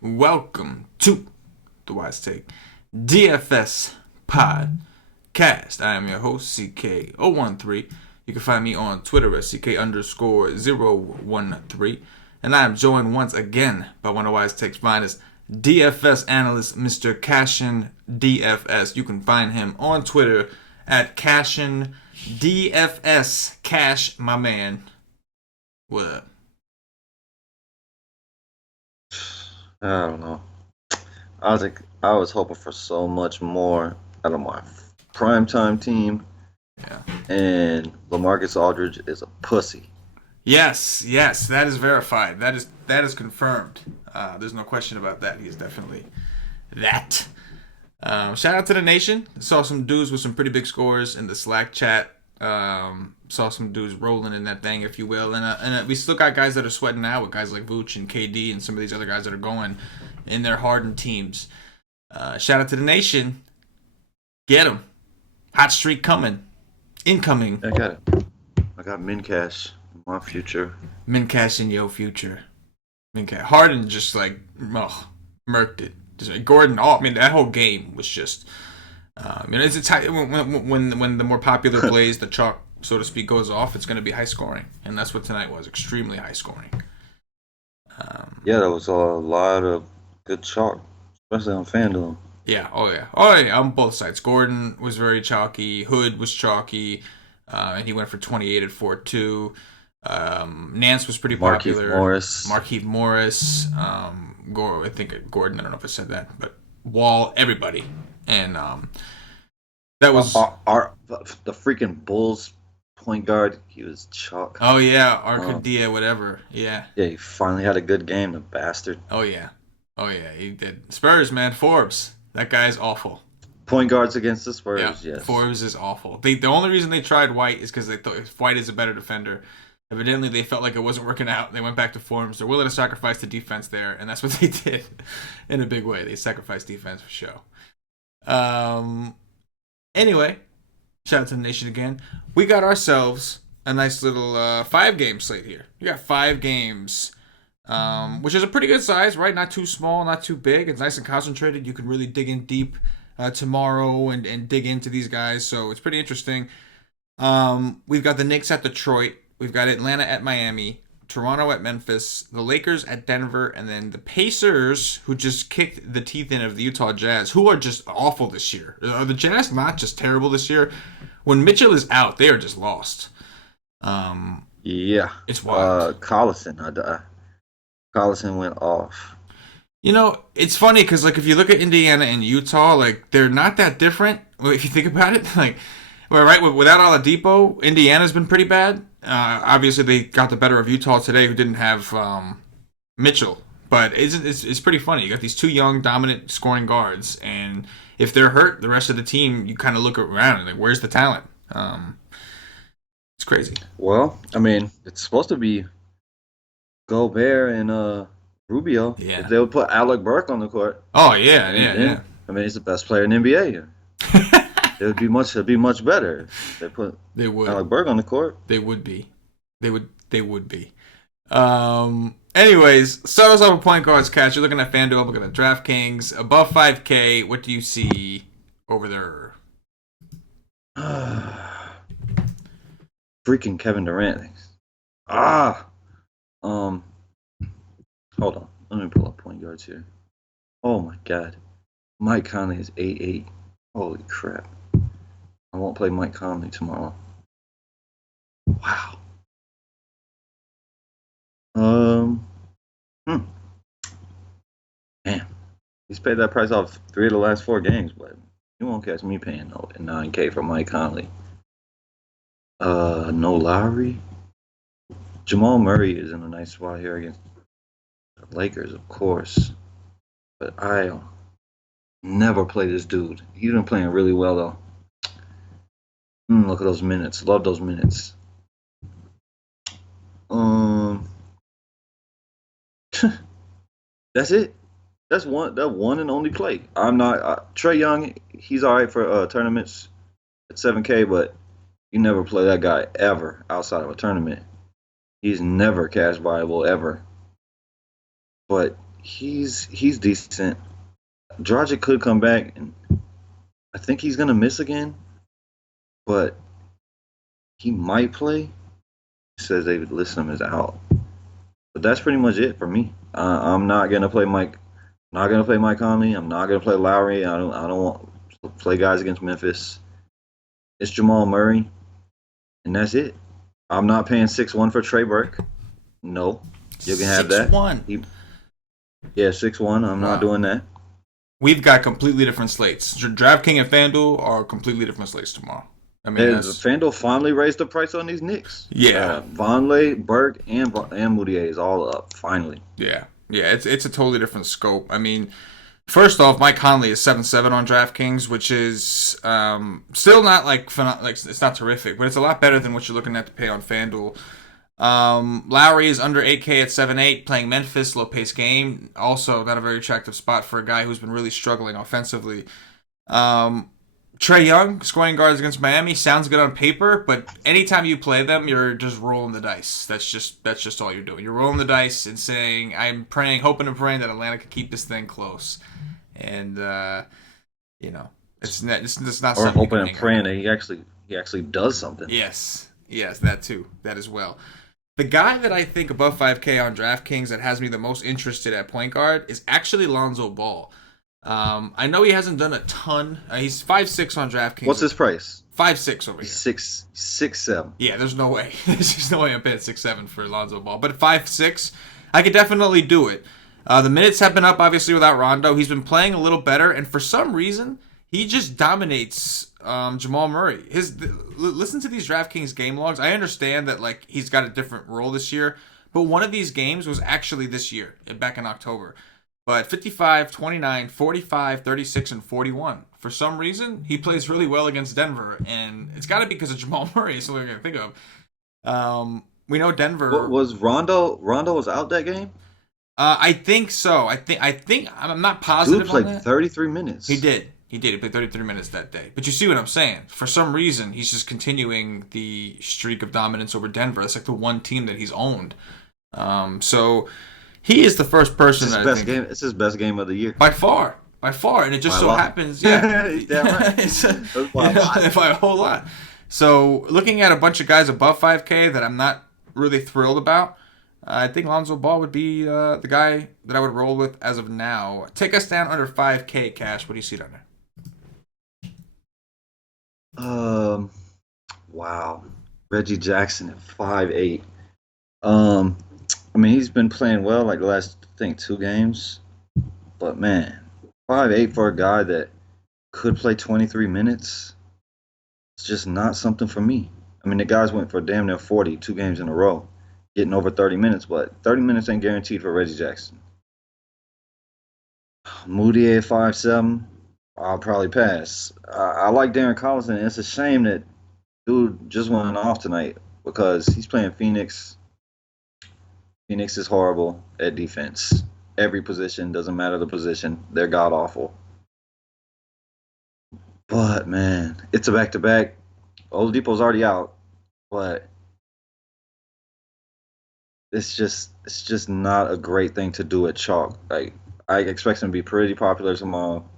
welcome to the Wise Take DFS podcast. I am your host, CK013. You can find me on Twitter at CK_013. And I am joined once again by one of Wise Take's finest DFS analyst, Mr. CashinDFS. You can find him on Twitter at CashinDFS. Cash, my man. What up? I don't know. I was hoping for so much more out of my primetime team. Yeah. And LaMarcus Aldridge is a pussy. Yes, that is verified. That is confirmed. There's no question about that. He's definitely that. Shout out to the nation. Saw some dudes with some pretty big scores in the Slack chat. Saw some dudes rolling in that thing, if you will. And we still got guys that are sweating out with guys like Vooch and KD and some of these other guys that are going in their hardened teams. Shout out to the nation. Get them. Hot streak coming. Incoming. I got Mincash in my future. Mincash in your future. Mincash. Harden just murked it. Just, Gordon, that whole game was just... it's when the more popular plays, the chalk, so to speak, goes off, it's going to be high scoring, and that's what tonight was, extremely high scoring. There was a lot of good chalk, especially on FanDuel. Yeah, oh yeah, on both sides. Gordon was very chalky, Hood was chalky, and he went for 28 at 4-2. Nance was pretty popular. Markieff Morris. I think Gordon, I don't know if I said that, but Wall, everybody. And that was the freaking Bulls point guard. He was chalk. Oh yeah, Arcadia, whatever. Yeah. Yeah, he finally had a good game, the bastard. Oh yeah, he did. Spurs, man, Forbes. That guy's awful. Point guards against the Spurs. Yeah, yes. Forbes is awful. The only reason they tried White is because they thought White is a better defender. Evidently, they felt like it wasn't working out. They went back to Forbes. They're willing to sacrifice the defense there, and that's what they did in a big way. They sacrificed defense for show. Anyway, shout out to the nation again. We got ourselves a nice little 5-game slate here. We got 5 games, which is a pretty good size, right? Not too small, not too big. It's nice and concentrated. You can really dig in deep tomorrow and dig into these guys, so it's pretty interesting. We've got the Knicks at Detroit. We've got Atlanta at Miami, Toronto at Memphis, the Lakers at Denver, and then the Pacers, who just kicked the teeth in of the Utah Jazz, who are just awful this year. Are the Jazz not just terrible this year? When Mitchell is out, they are just lost. Yeah. It's wild. Collison went off. You know, it's funny because, if you look at Indiana and Utah, they're not that different. If you think about it, without Oladipo, Indiana's been pretty bad. Obviously, they got the better of Utah today, who didn't have Mitchell. But it's pretty funny. You got these 2 young, dominant scoring guards, and if they're hurt, the rest of the team, you kind of look around and where's the talent? It's crazy. Well, it's supposed to be Gobert and Rubio. Yeah. If they would put Alec Burke on the court. Oh yeah. He's the best player in the NBA. It'd be much better if they would Alec Burke on the court. They would be. Anyways, start us off with point guards, Cash. You're looking at FanDuel, looking at DraftKings. Above 5K, what do you see over there? Freaking Kevin Durant. Hold on. Let me pull up point guards here. Oh my God. Mike Conley is 8'8". Holy crap. I won't play Mike Conley tomorrow. Wow. Man. He's paid that price off 3 of the last 4 games, but you won't catch me paying no $9K for Mike Conley. No Lowry. Jamal Murray is in a nice spot here against the Lakers, of course. But I never play this dude. He's been playing really well, though. Look at those minutes. Love those minutes. That's it. That's one and only play. I'm not Trae Young. He's all right for tournaments at 7K, but you never play that guy ever outside of a tournament. He's never cash viable ever. But he's decent. Dragic could come back, and I think he's gonna miss again, but he might play. It says David Lissom is out, but that's pretty much it for me. I'm not gonna play Mike. Not gonna play Mike Conley. I'm not gonna play Lowry. I don't want to play guys against Memphis. It's Jamal Murray, and that's it. I'm not paying 6-1 for Trey Burke. No, you can have that. 6-1. Yeah, 6-1. I'm not doing that. We've got completely different slates. DraftKings and FanDuel are completely different slates tomorrow. I mean, FanDuel finally raised the price on these Knicks. Yeah, Vonleh, Burke, and Moutier is all up finally. Yeah, it's a totally different scope. I mean, first off, Mike Conley is 7-7 on DraftKings, which is still not like it's not terrific, but it's a lot better than what you're looking at to pay on FanDuel. Lowry is under 8K at 7-8, playing Memphis, low-paced game. Also, not a very attractive spot for a guy who's been really struggling offensively. Trae Young, scoring guards against Miami, sounds good on paper, but anytime you play them, you're just rolling the dice. That's just all you're doing. You're rolling the dice and saying, I'm hoping and praying that Atlanta can keep this thing close. And, it's not or something. Or hoping and praying that he actually does something. Yes, that too. That as well. The guy that I think above 5K on DraftKings that has me the most interested at point guard is actually Lonzo Ball. I know he hasn't done a ton. He's 5'6" on DraftKings. What's his price? 5'6" over here. 6'7". Yeah, there's no way. There's just no way I'm paying 6'7" for Lonzo Ball. But 5'6", I could definitely do it. The minutes have been up, obviously, without Rondo. He's been playing a little better, and for some reason, he just dominates Jamal Murray. Listen to these DraftKings game logs. I understand that he's got a different role this year, but one of these games was actually this year, back in October. But 55, 29, 45, 36, and 41. For some reason, he plays really well against Denver, and it's got to be because of Jamal Murray. That's what we're going to think of. We know Denver. Was Rondo was out that game? I think so. I think I'm not positive. Dude played 33 minutes. He did. He played 33 minutes that day. But you see what I'm saying? For some reason, he's just continuing the streak of dominance over Denver. That's like the one team that he's owned. So he is the first person. It's his best game of the year by far, and it just happens. Yeah, by a whole lot. So looking at a bunch of guys above 5K that I'm not really thrilled about, I think Lonzo Ball would be the guy that I would roll with as of now. Take us down under 5K, Cash. What do you see down there? Wow. Reggie Jackson at 5'8". I mean, he's been playing well the last, I think, 2 games. But, man, 5'8" for a guy that could play 23 minutes, it's just not something for me. I mean, the guys went for damn near 40 2 games in a row, getting over 30 minutes, but 30 minutes ain't guaranteed for Reggie Jackson. Moutier at 5'7", I'll probably pass. I like Darren Collison, and it's a shame that dude just went off tonight because he's playing Phoenix. Phoenix is horrible at defense. Every position, doesn't matter the position, they're god-awful. But, man, it's a back-to-back. Oladipo's already out, but it's just not a great thing to do at chalk. I expect him to be pretty popular tomorrow,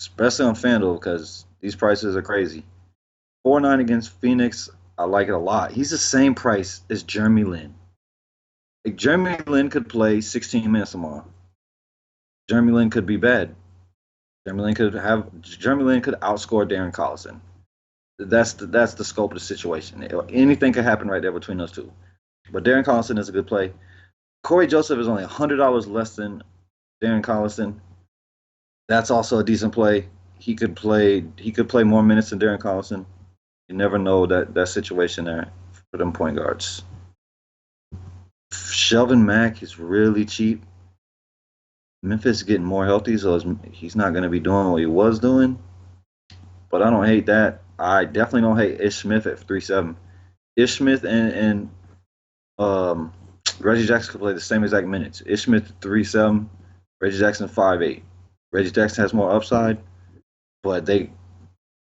especially on FanDuel because these prices are crazy. 4-9 against Phoenix, I like it a lot. He's the same price as Jeremy Lin. Jeremy Lin could play 16 minutes tomorrow. Jeremy Lin could be bad. Jeremy Lin could outscore Darren Collison. That's the scope of the situation. Anything could happen right there between those two. But Darren Collison is a good play. Corey Joseph is only $100 less than Darren Collison. That's also a decent play. He could play more minutes than Darren Collison. You never know that situation there for them point guards. Shelvin Mack is really cheap. Memphis is getting more healthy, so he's not going to be doing what he was doing. But I don't hate that. I definitely don't hate Ish Smith at 3-7. Ish Smith and Reggie Jackson could play the same exact minutes. Ish Smith 3-7, Reggie Jackson 5'8". Reggie Jackson has more upside, but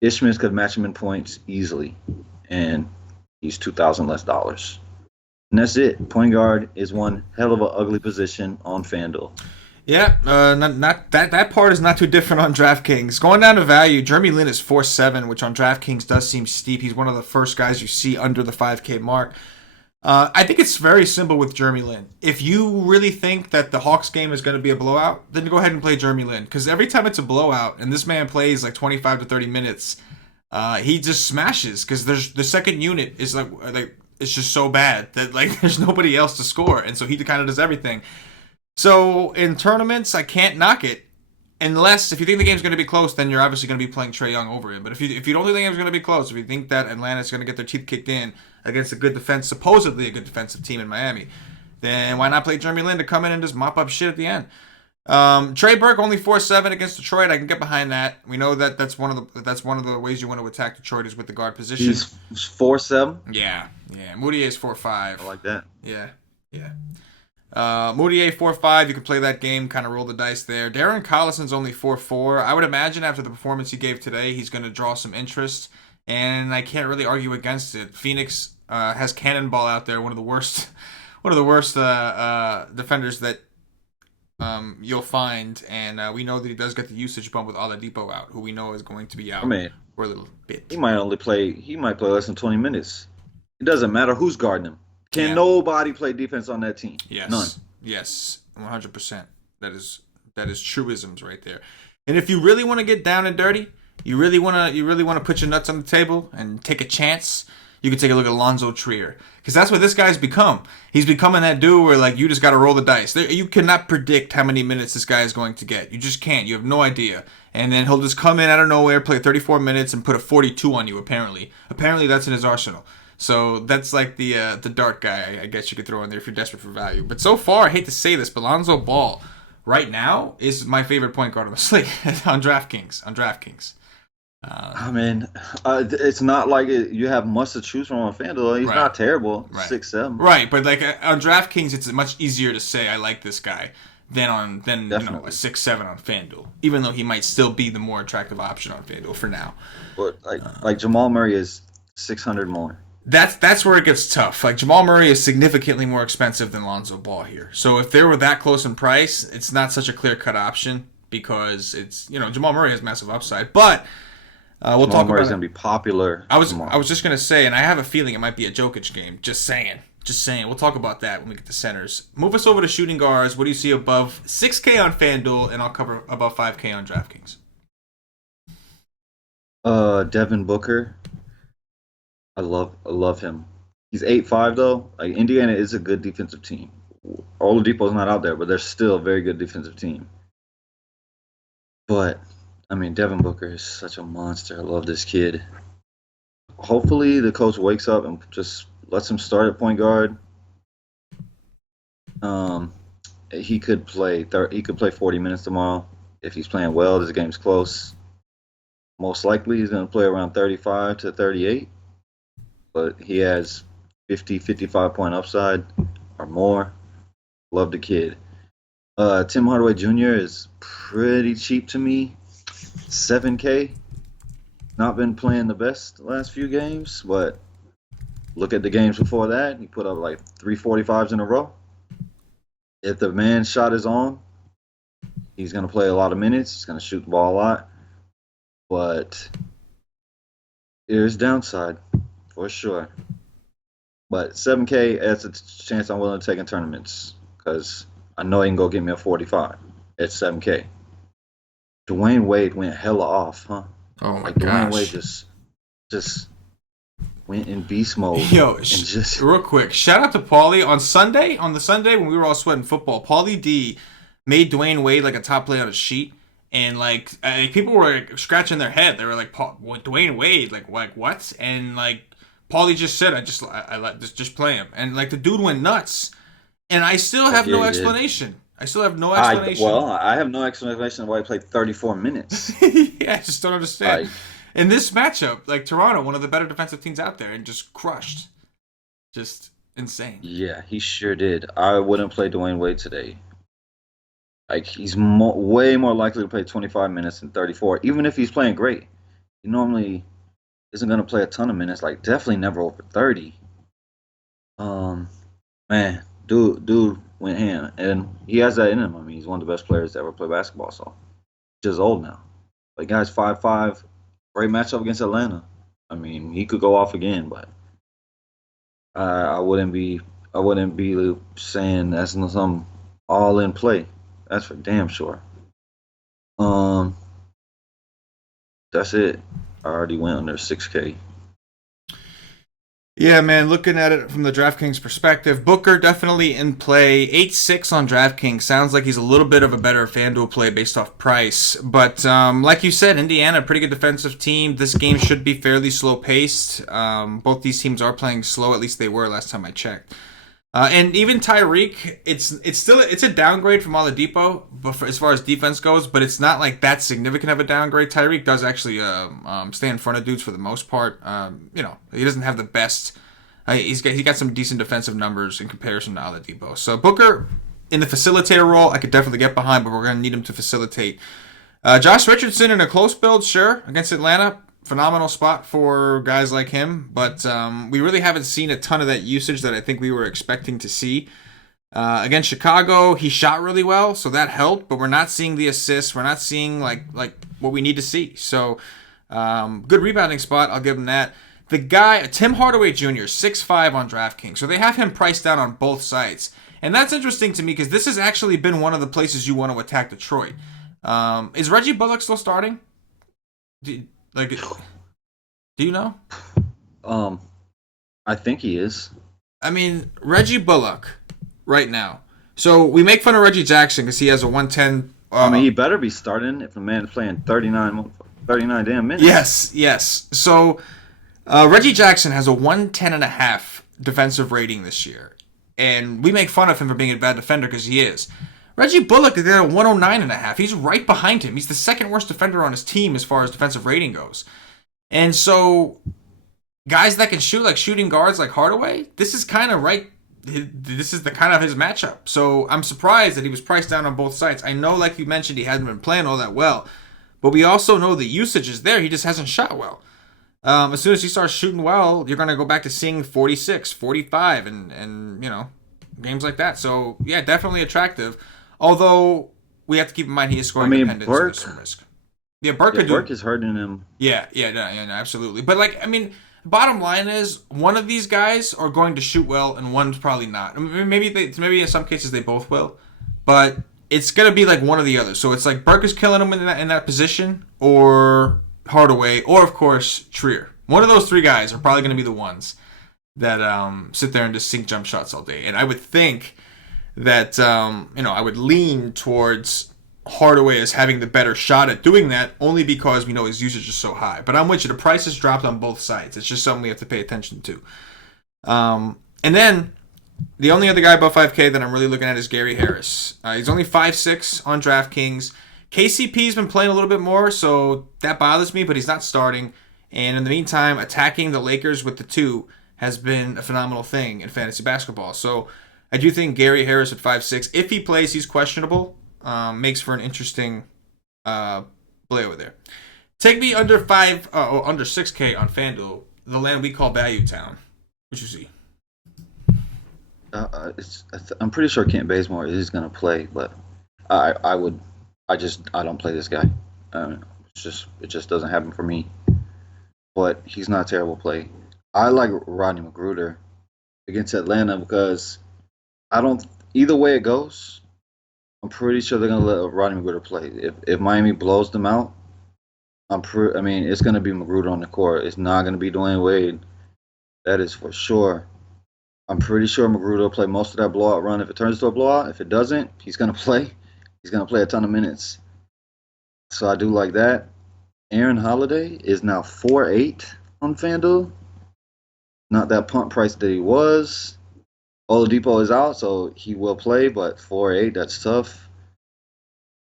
Ish Smith could match him in points easily, and he's $2,000 less. And that's it. Point guard is one hell of an ugly position on FanDuel. Yeah, not that part is not too different on DraftKings. Going down to value, Jeremy Lin is 4.7, which on DraftKings does seem steep. He's one of the first guys you see under the 5K mark. I think it's very simple with Jeremy Lin. If you really think that the Hawks game is going to be a blowout, then go ahead and play Jeremy Lin. Because every time it's a blowout and this man plays like 25 to 30 minutes, he just smashes. Because there's the second unit is like it's just so bad that like there's nobody else to score, and so he kind of does everything. So in tournaments, I can't knock it. Unless if you think the game's going to be close, then you're obviously going to be playing Trae Young over him. But if you don't think the game's going to be close, if you think that Atlanta's going to get their teeth kicked in against a good defense, supposedly a good defensive team in Miami, then why not play Jeremy Lin to come in and just mop up shit at the end? Trey Burke only 4.7 against Detroit. I can get behind that. We know that that's one of the ways you want to attack Detroit is with the guard position. He's 4.7. Yeah. Moutier is 4.5. I like that. Yeah. Moutier 4.5. You can play that game, kind of roll the dice there. Darren Collison's only 4.4. I would imagine after the performance he gave today, he's going to draw some interest, and I can't really argue against it. Phoenix has Cannonball out there, one of the worst defenders that you'll find, and we know that he does get the usage bump with Oladipo out, who we know is going to be out for a little bit. He might play less than 20 minutes. It doesn't matter who's guarding him. Can nobody play defense on that team? Yes. None. Yes. 100%. That is truisms right there. And if you really want to get down and dirty, you really want to put your nuts on the table and take a chance, you can take a look at Alonzo Trier. Because that's what this guy's become. He's becoming that dude where like you just got to roll the dice. You cannot predict how many minutes this guy is going to get. You just can't. You have no idea. And then he'll just come in out of nowhere, play 34 minutes, and put a 42 on you, apparently. Apparently that's in his arsenal. So that's like the dart guy, I guess you could throw in there if you're desperate for value. But so far, I hate to say this, but Lonzo Ball right now is my favorite point guard on the slate on DraftKings. It's not like you have much to choose from on FanDuel. He's not terrible. Right. 6.7. Right, but like on DraftKings, it's much easier to say I like this guy than a 6.7 on FanDuel. Even though he might still be the more attractive option on FanDuel for now. But like Jamal Murray is 600 more. That's where it gets tough. Like Jamal Murray is significantly more expensive than Lonzo Ball here. So if they were that close in price, it's not such a clear-cut option because it's Jamal Murray has massive upside. But we'll talk about. Murray's gonna be popular. I was just gonna say, and I have a feeling it might be a Jokic game. Just saying. We'll talk about that when we get to centers. Move us over to shooting guards. What do you see above 6K on FanDuel, and I'll cover above 5K on DraftKings. Devin Booker. I love him. He's 8.5 though. Like Indiana is a good defensive team. Oladipo's not out there, but they're still a very good defensive team. But I mean, Devin Booker is such a monster. I love this kid. Hopefully, the coach wakes up and just lets him start at point guard. He could play 40 minutes tomorrow if he's playing well. This game's close. Most likely, he's going to play around 35 to 38. But he has 55 point upside or more. Love the kid. Tim Hardaway Jr. is pretty cheap to me. 7K. Not been playing the best the last few games, but look at the games before that. He put up like 345s in a row. If the man's shot is on, he's going to play a lot of minutes. He's going to shoot the ball a lot. But there's downside. For sure. But 7K, that's a chance I'm willing to take in tournaments because I know he can go get me a 45 at 7K. Dwayne Wade went hella off, huh? Oh my gosh. Dwayne Wade just went in beast mode. Yo, real quick, shout out to Paulie. On the Sunday when we were all sweating football, Paulie D made Dwayne Wade like a top play on his sheet. And like people were scratching their head. They were like, Dwayne Wade, like what? And like Paulie just said, I like just play him, and like the dude went nuts, and I still have no explanation. I have no explanation why he played 34 minutes. Yeah, I just don't understand. In this matchup, like Toronto, one of the better defensive teams out there, and just crushed, just insane. Yeah, he sure did. I wouldn't play Dwayne Wade today. Like he's way more likely to play 25 minutes than 34, even if he's playing great. He normally isn't going to play a ton of minutes, like definitely never over 30. Man, dude went ham, and he has that in him. I mean, he's one of the best players to ever play basketball. So just old now. But guy's 5'5", great matchup against Atlanta. I mean, he could go off again, but I wouldn't be saying that's some all in play. That's for damn sure. Um, that's it. I already went under 6K. Yeah, man, looking at it from the DraftKings perspective, Booker definitely in play. 8-6 on DraftKings. Sounds like he's a little bit of a better FanDuel play based off price. But like you said, Indiana, pretty good defensive team. This game should be fairly slow paced. Both these teams are playing slow, at least they were last time I checked. And even Tyreek, it's a downgrade from Oladipo, but as far as defense goes, but it's not like that significant of a downgrade. Tyreek does actually stay in front of dudes for the most part. He doesn't have the best. He got some decent defensive numbers in comparison to Oladipo. So Booker in the facilitator role, I could definitely get behind, but we're going to need him to facilitate. Josh Richardson in a close build, sure, against Atlanta. Phenomenal spot for guys like him, but we really haven't seen a ton of that usage that I think we were expecting to see. Against Chicago, he shot really well, so that helped, but we're not seeing the assists. We're not seeing like what we need to see. So good rebounding spot, I'll give him that. The guy, Tim Hardaway Jr., 6'5" on DraftKings, so they have him priced down on both sides. And that's interesting to me because this has actually been one of the places you want to attack Detroit. Is Reggie Bullock still starting? Do you know? I think he is. I mean, Reggie Bullock right now. So we make fun of Reggie Jackson because he has a 110. I mean, he better be starting if the man is playing 39 damn minutes. Yes. So Reggie Jackson has a 110.5 defensive rating this year. And we make fun of him for being a bad defender because he is. Reggie Bullock is at a 109.5. He's right behind him. He's the second worst defender on his team as far as defensive rating goes. And so, guys that can shoot, like shooting guards like Hardaway, this is kind of right. This is the kind of his matchup. So I'm surprised that he was priced down on both sides. I know, like you mentioned, he hasn't been playing all that well, but we also know the usage is there. He just hasn't shot well. As soon as he starts shooting well, you're going to go back to seeing 46, 45, and games like that. So yeah, definitely attractive. Although we have to keep in mind he is scoring dependent, so there's some risk. Yeah, Burke is hurting him. Yeah, no, absolutely. But bottom line is one of these guys are going to shoot well, and one's probably not. I mean, maybe in some cases they both will, but it's gonna be like one or the other. So it's like Burke is killing him in that position, or Hardaway, or of course Trier. One of those three guys are probably gonna be the ones that sit there and just sink jump shots all day. And I would think that I would lean towards Hardaway as having the better shot at doing that, only because we know his usage is so high. But I'm with you. The price has dropped on both sides. It's just something we have to pay attention to. And then the only other guy above 5K that I'm really looking at is Gary Harris. He's only 5'6" on DraftKings. KCP's been playing a little bit more, so that bothers me, but he's not starting. And in the meantime, attacking the Lakers with the 2 has been a phenomenal thing in fantasy basketball. So I do think Gary Harris at 5'6", if he plays, he's questionable. Makes for an interesting play over there. Take me under 6K on FanDuel, the land we call Value Town. What you see? I'm pretty sure Kent Bazemore is going to play, but I don't play this guy. It just doesn't happen for me. But he's not a terrible play. I like Rodney Magruder against Atlanta because either way it goes, I'm pretty sure they're gonna let Rodney Magruder play. If Miami blows them out, it's gonna be Magruder on the court. It's not gonna be Dwayne Wade. That is for sure. I'm pretty sure Magruder will play most of that blowout run. If it turns to a blowout, if it doesn't, he's gonna play. He's gonna play a ton of minutes. So I do like that. Aaron Holiday is now 4.8 on FanDuel. Not that punt price that he was. Oladipo is out, so he will play, but 4.8, that's tough.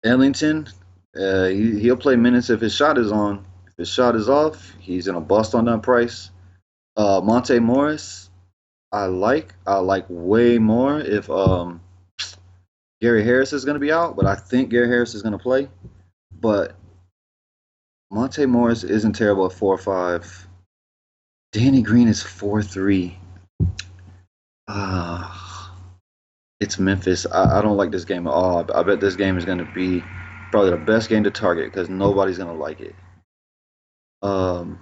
Ellington, he'll play minutes if his shot is on. If his shot is off, he's in a bust on that price. Monte Morris, I like way more if Gary Harris is going to be out, but I think Gary Harris is going to play. But Monte Morris isn't terrible at 4.5. Danny Green is 4.3. It's Memphis. I don't like this game at all. I bet this game is going to be probably the best game to target because nobody's going to like it. Um,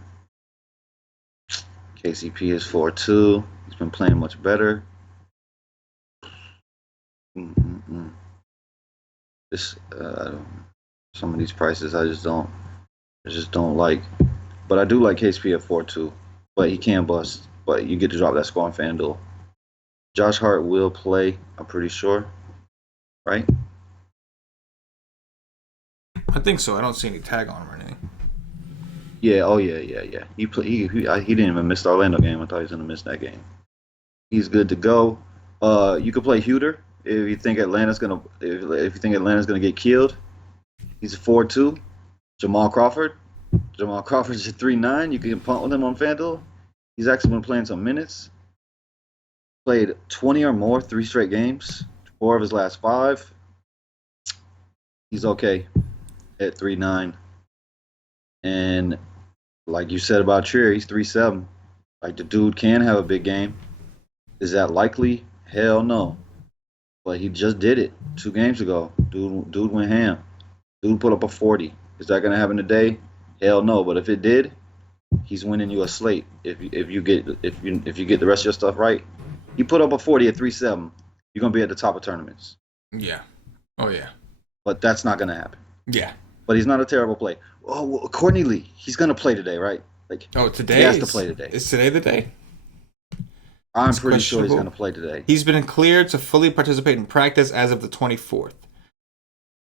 KCP is 4-2. He's been playing much better. This some of these prices I just don't like. But I do like KCP at 4-2. But he can bust. But you get to drop that score on FanDuel. Josh Hart will play, I'm pretty sure. Right? I think so. I don't see any tag on him or anything. Yeah, oh yeah. He didn't even miss the Orlando game. I thought he was gonna miss that game. He's good to go. You could play Huter if you think Atlanta's gonna get killed. He's a 4-2. Jamal Crawford's a 3-9. You can punt with him on FanDuel. He's actually been playing some minutes. Played 20 or more 3 straight games. 4 of his last 5. He's okay at 3-9. And like you said about Trier, he's 3-7. Like the dude can have a big game. Is that likely? Hell no. But he just did it 2 games ago. Dude went ham. Dude put up a 40. Is that gonna happen today? Hell no. But if it did, he's winning you a slate. If you get the rest of your stuff right, you put up a 40 at 3-7. You're gonna be at the top of tournaments. Yeah. Oh yeah. But that's not gonna happen. Yeah. But he's not a terrible play. Oh, well, Courtney Lee, he's gonna play today, right? Like, today he has to play today. Is today the day? I'm pretty sure he's gonna play today. He's been cleared to fully participate in practice as of the 24th.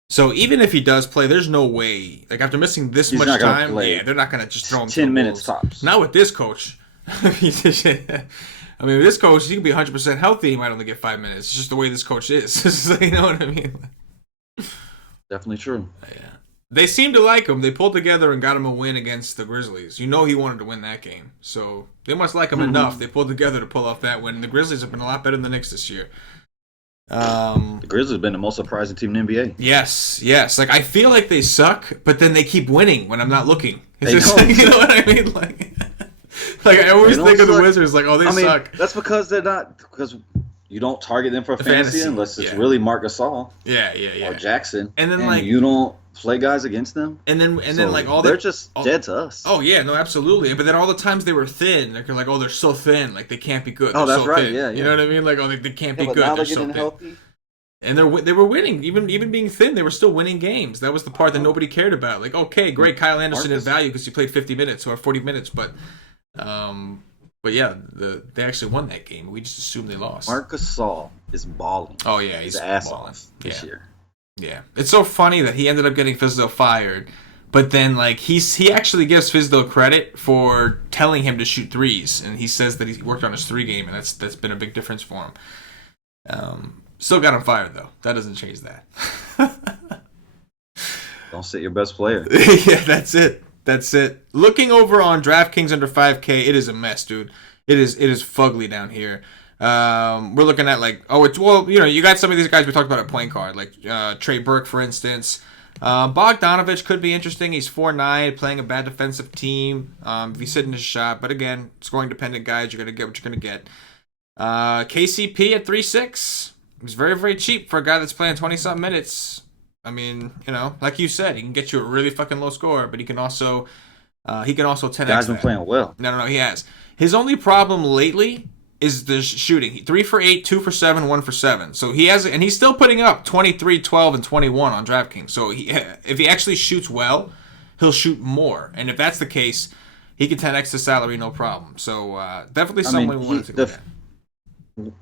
So even if he does play, there's no way. Like after missing this much time, they're not gonna just throw him 10 minutes tops. Not with this coach. I mean, with this coach, he could be 100% healthy. He might only get 5 minutes. It's just the way this coach is. You know what I mean? Definitely true. Yeah. They seem to like him. They pulled together and got him a win against the Grizzlies. You know he wanted to win that game. So they must like him enough. They pulled together to pull off that win. The Grizzlies have been a lot better than the Knicks this year. The Grizzlies have been the most surprising team in the NBA. Yes. Like I feel like they suck, but then they keep winning when I'm not looking. It's just like, you know what I mean? Like I always think of the Wizards like, oh, they suck. That's because they're not because you don't target them for fantasy unless it's really Marc Gasol. Yeah. Or Jackson. And then you don't play guys against them. And then like they're just dead to us. Oh yeah, no, absolutely. But then all the times they were thin, they're like, oh, they're so thin, like they can't be good. Oh, they're that's so right. Thin. Yeah. You know what I mean? Like, oh, they can't be but good. Now they're getting so thin. healthy. And they were winning, even being thin, they were still winning games. That was the part that nobody cared about. Like, okay, great, Kyle Anderson in value because he played 50 minutes or 40 minutes, but yeah, they actually won that game. We just assumed they lost. Marc Gasol is balling. Oh yeah, he's ass balling off this year. Yeah, it's so funny that he ended up getting Fizdale fired, but then like he actually gives Fizdale credit for telling him to shoot threes, and he says that he worked on his 3 game, and that's been a big difference for him. Still got him fired though. That doesn't change that. Don't sit your best player. Yeah, that's it. Looking over on DraftKings under 5K, it is a mess, dude. It is fugly down here. We're looking at you got some of these guys we talked about at point guard, like Trey Burke, for instance. Bogdanovich could be interesting. He's 4'9", playing a bad defensive team. If he's hitting his shot, but again, scoring dependent guys, you're gonna get what you're gonna get. KCP at 3.6. He's very, very cheap for a guy that's playing 20-something minutes. I mean, like you said, he can get you a really fucking low score, but he can also 10x. Guy's been playing well. No, he has. His only problem lately is the shooting. 3 for 8, 2 for 7, 1 for 7. So he has, and he's still putting up 23, 12, and 21 on DraftKings. So if he actually shoots well, he'll shoot more. And if that's the case, he can 10x the salary, no problem. So definitely someone we wanted to look at.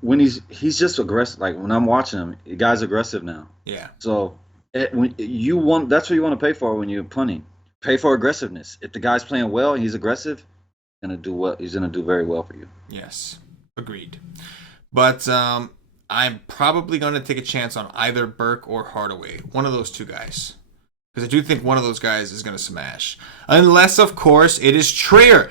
When he's just aggressive. Like when I'm watching him, the guy's aggressive now. Yeah. So that's what you want to pay for when you're punting. Pay for aggressiveness. If the guy's playing well and he's aggressive, he's gonna do very well for you. Yes, agreed. But I'm probably gonna take a chance on either Burke or Hardaway, one of those 2 guys, because I do think one of those guys is gonna smash, unless of course it is Trier.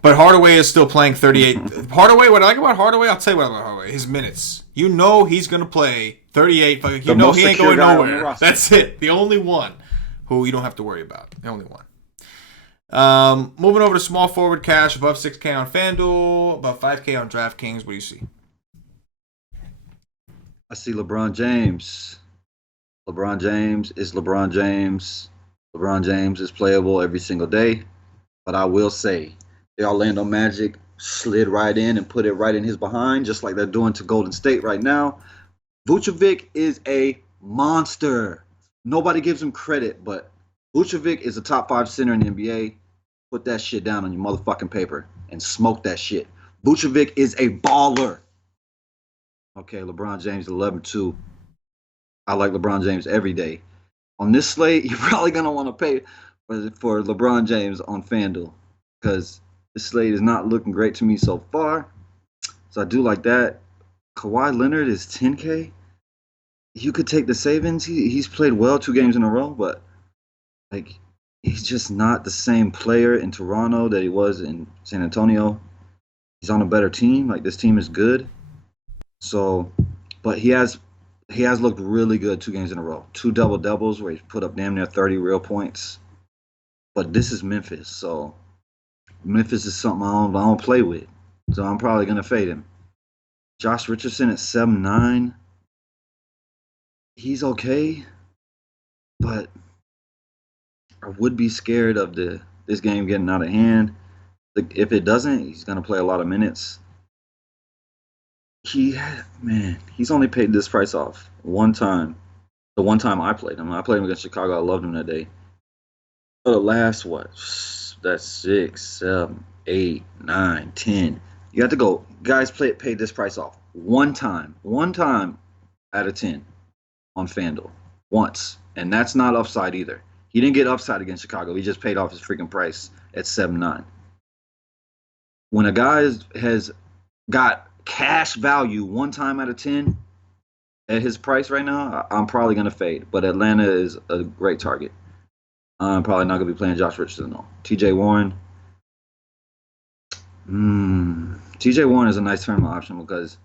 But Hardaway is still playing 38. Hardaway, what I like about Hardaway, I'll tell you what about Hardaway. His minutes. You know he's going to play 38. You know he ain't going nowhere. That's it. The only one who you don't have to worry about. The only one. Moving over to small forward cash, above 6K on FanDuel, above 5K on DraftKings. What do you see? I see LeBron James. LeBron James is LeBron James. LeBron James is playable every single day. But I will say, the Orlando Magic slid right in and put it right in his behind, just like they're doing to Golden State right now. Vucevic is a monster. Nobody gives him credit, but Vucevic is a top 5 center in the NBA. Put that shit down on your motherfucking paper and smoke that shit. Vucevic is a baller. Okay, LeBron James 11-2. I like LeBron James every day. On this slate, you're probably gonna want to pay for LeBron James on FanDuel because this slate is not looking great to me so far. So I do like that. Kawhi Leonard is 10K. You could take the savings. He's played well 2 games in a row, but like he's just not the same player in Toronto that he was in San Antonio. He's on a better team. Like this team is good. So, but he has looked really good 2 games in a row. 2 double doubles where he's put up damn near 30 real points. But this is Memphis, so Memphis is something I don't play with. So I'm probably gonna fade him. Josh Richardson at 7-9. He's okay, but I would be scared of this game getting out of hand. If it doesn't, he's gonna play a lot of minutes. He's only paid this price off one time. The one time I played him. I played him against Chicago. I loved him that day. For the last what? That's 6, 7, 8, 9, 10. You have to go. Guys, pay this price off one time. One time out of 10 on FanDuel. Once. And that's not upside either. He didn't get upside against Chicago. He just paid off his freaking price at 7-9. When a guy has got cash value one time out of 10 at his price right now, I'm probably going to fade. But Atlanta is a great target. I'm probably not going to be playing Josh Richardson, though. TJ Warren. TJ Warren is a nice tournament option because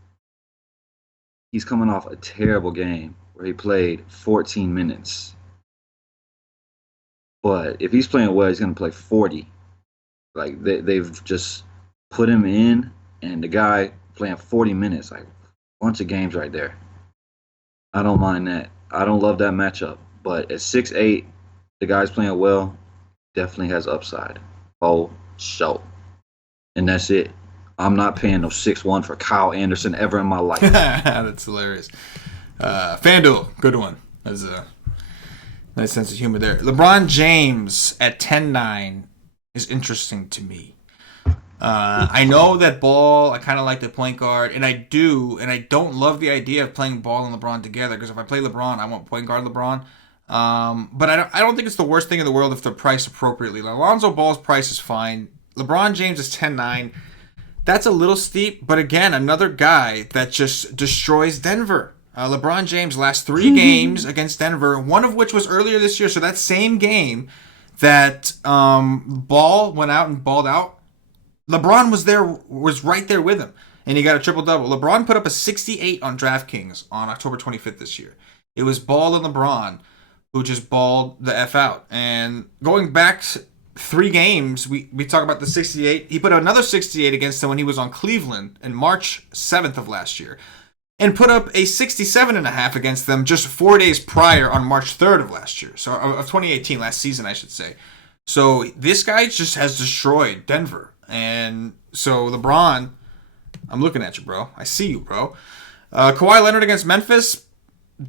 he's coming off a terrible game where he played 14 minutes. But if he's playing well, he's going to play 40. Like, they've just put him in, and the guy playing 40 minutes, like, a bunch of games right there. I don't mind that. I don't love that matchup. But at 6'8", the guy's playing well, definitely has upside. Oh, so. And that's it. I'm not paying no 6-1 for Kyle Anderson ever in my life. That's hilarious. FanDuel, good one. That's a nice sense of humor there. LeBron James at 10-9 is interesting to me. I know that Ball, I kind of like the point guard, and I don't love the idea of playing Ball and LeBron together, because if I play LeBron, I want point guard LeBron. But I don't think it's the worst thing in the world if they're priced appropriately. Alonzo Ball's price is fine. LeBron James is 10-9. That's a little steep, but again, another guy that just destroys Denver. LeBron James last 3 games against Denver, one of which was earlier this year. So that same game that Ball went out and balled out, LeBron was right there with him, and he got a triple-double. LeBron put up a 68 on DraftKings on October 25th this year. It was Ball and LeBron who just balled the F out. And going back 3 games, we talk about the 68. He put another 68 against them when he was on Cleveland in March 7th of last year, and put up a 67.5 against them just 4 days prior on March 3rd of last year. So of 2018, last season, I should say. So this guy just has destroyed Denver. And so LeBron, I'm looking at you, bro. I see you, bro. Kawhi Leonard against Memphis,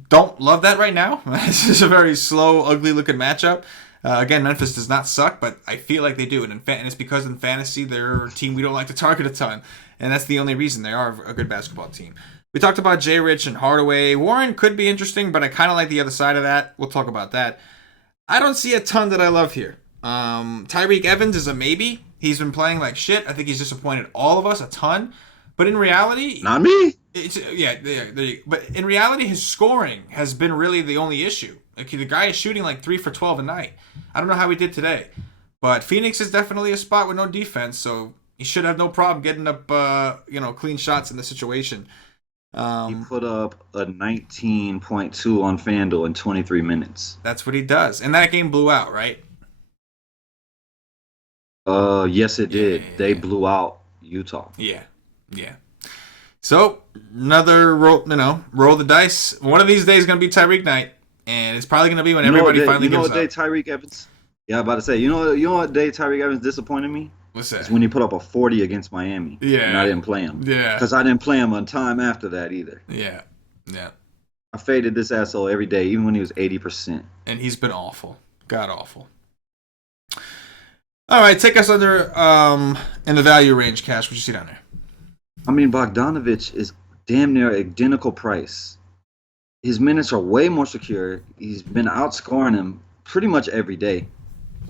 don't love that right now. This is a very slow, ugly-looking matchup. Again, Memphis does not suck, but I feel like they do. And it's because in fantasy, they're a team we don't like to target a ton. And that's the only reason. They are a good basketball team. We talked about J. Rich and Hardaway. Warren could be interesting, but I kind of like the other side of that. We'll talk about that. I don't see a ton that I love here. Tyreek Evans is a maybe. He's been playing like shit. I think he's disappointed all of us a ton. But in reality... Not me. But in reality, his scoring has been really the only issue. Like, the guy is shooting like 3 for 12 a night. I don't know how he did today. But Phoenix is definitely a spot with no defense, so he should have no problem getting up clean shots in the situation. He put up a 19.2 on FanDuel in 23 minutes. That's what he does. And that game blew out, right? Yes, it did. They blew out Utah. Yeah. So another roll the dice. One of these days is gonna be Tyreek night, and it's probably gonna be when everybody finally gives up. You know what day Tyreek Evans? Yeah, I'm about to say. You know what day Tyreek Evans disappointed me? What's that? It's when he put up a 40 against Miami. Yeah. And I didn't play him. Yeah. Because I didn't play him on time after that either. Yeah. Yeah. I faded this asshole every day, even when he was 80%. And he's been awful. God awful. All right, take us under in the value range, Cash. What you see down there? I mean, Bogdanovich is damn near identical price. His minutes are way more secure. He's been outscoring him pretty much every day.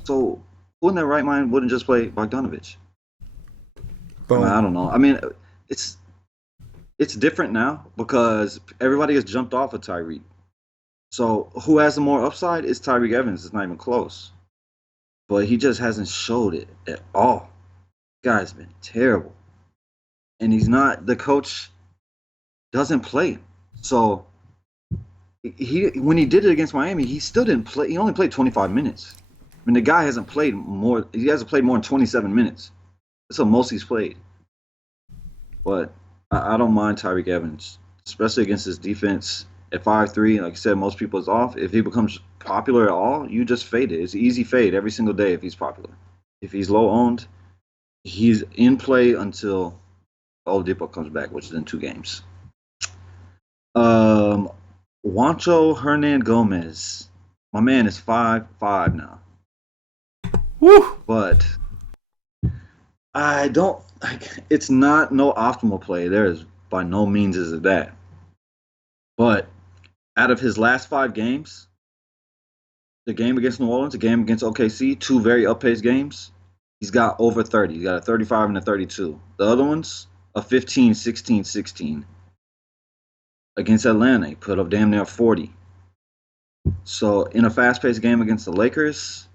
So who in their right mind wouldn't just play Bogdanovich? I don't know. I mean, it's different now because everybody has jumped off of Tyreek. So who has the more upside is Tyreek Evans. It's not even close. But he just hasn't showed it at all. The guy's been terrible. And he's not, the coach doesn't play him. So when he did it against Miami, he still didn't play. He only played 25 minutes. I mean, the guy hasn't played more. He hasn't played more than 27 minutes. That's the most he's played. But I don't mind Tyreek Evans, especially against his defense. At 5'3", like I said, most people is off. If he becomes popular at all, you just fade it. It's an easy fade every single day if he's popular. If he's low owned, he's in play until Oladipo comes back, which is in 2 games. Juancho Hernan Gomez. My man is 5'5" now. Woo! But I don't it's not no optimal play. There is by no means is it that. But out of his last 5 games, the game against New Orleans, the game against OKC, 2 very up-paced games, he's got over 30. He's got a 35 and a 32. The other ones, a 15, 16, 16. Against Atlanta, he put up damn near 40. So in a fast-paced game against the Lakers,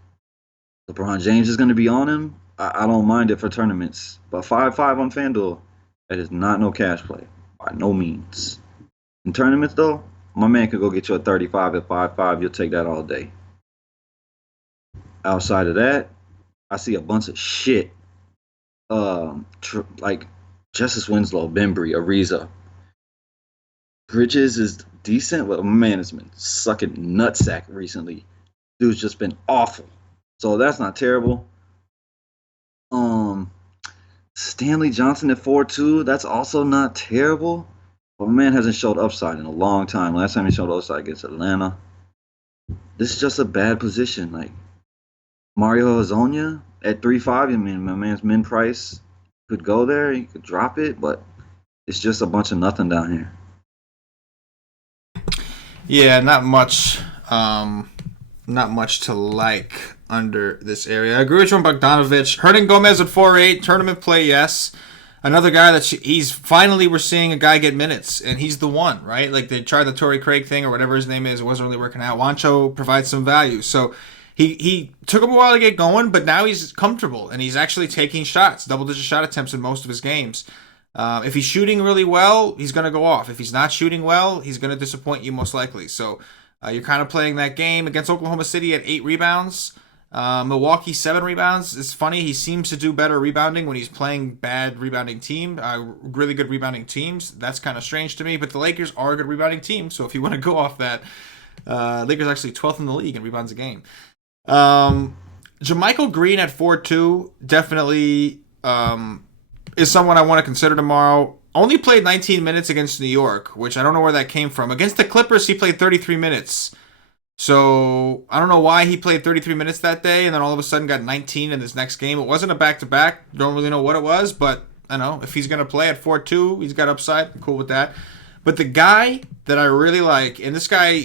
LeBron James is going to be on him. I don't mind it for tournaments. But 5-5 on FanDuel, that is not no cash play. By no means. In tournaments, though, my man could go get you a 35 at 5-5. You'll take that all day. Outside of that, I see a bunch of shit. Like Justice Winslow, Bembry, Ariza. Bridges is decent, but my man has been sucking nutsack recently. Dude's just been awful. So that's not terrible. Stanley Johnson at 4-2, that's also not terrible. But my man hasn't showed upside in a long time. Last time he showed upside against Atlanta. This is just a bad position. Like Mario Hezonja at 3-5, I mean, my man's min price could go there. He could drop it, but it's just a bunch of nothing down here. Yeah, not much to like under this area. I agree with you on Bogdanovich. Hernan Gomez at 4-8, tournament play, yes. Another guy we're seeing a guy get minutes, and he's the one, right? Like they tried the Torrey Craig thing or whatever his name is, it wasn't really working out. Juancho provides some value. So he took him a while to get going, but now he's comfortable, and he's actually taking shots, double-digit shot attempts in most of his games. If he's shooting really well, he's going to go off. If he's not shooting well, he's going to disappoint you most likely. So you're kind of playing that game against Oklahoma City at 8 rebounds. Milwaukee 7 rebounds. It's funny, he seems to do better rebounding when he's playing bad rebounding really good rebounding teams. That's kind of strange to me, but the Lakers are a good rebounding team, so if you want to go off that, Lakers actually 12th in the league in rebounds a game. JaMychal Green at 4-2 definitely is someone I want to consider tomorrow. Only played 19 minutes against New York, which I don't know where that came from. Against the Clippers, he played 33 minutes. So I don't know why he played 33 minutes that day and then all of a sudden got 19 in this next game. It wasn't a back-to-back. Don't really know what it was, but I don't know. If he's going to play at 4-2, he's got upside. I'm cool with that. But the guy that I really like, and this guy,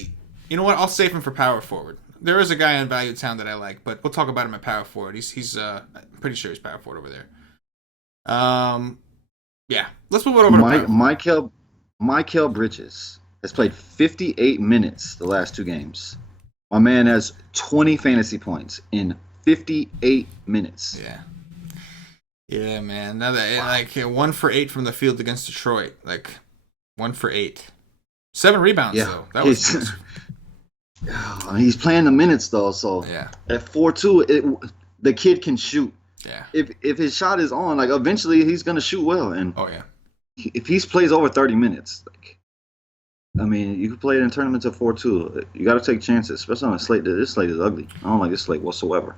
you know what? I'll save him for power forward. There is a guy in Value Town that I like, but we'll talk about him at power forward. He's I'm pretty sure he's power forward over there. Yeah. Let's move it over to Mikal Bridges has played 58 minutes the last 2 games. My man has 20 fantasy points in 58 minutes. Yeah. Yeah, man. Now that 1 for 8 from the field against Detroit. 1 for 8. 7 rebounds though. That was he's playing the minutes though, so yeah. At 4-2, the kid can shoot. Yeah. If his shot is on, eventually he's gonna shoot well. And oh yeah. if he plays over 30 minutes, like, I mean, you can play it in tournaments at 4-2. You got to take chances, especially on a slate. This slate is ugly. I don't like this slate whatsoever.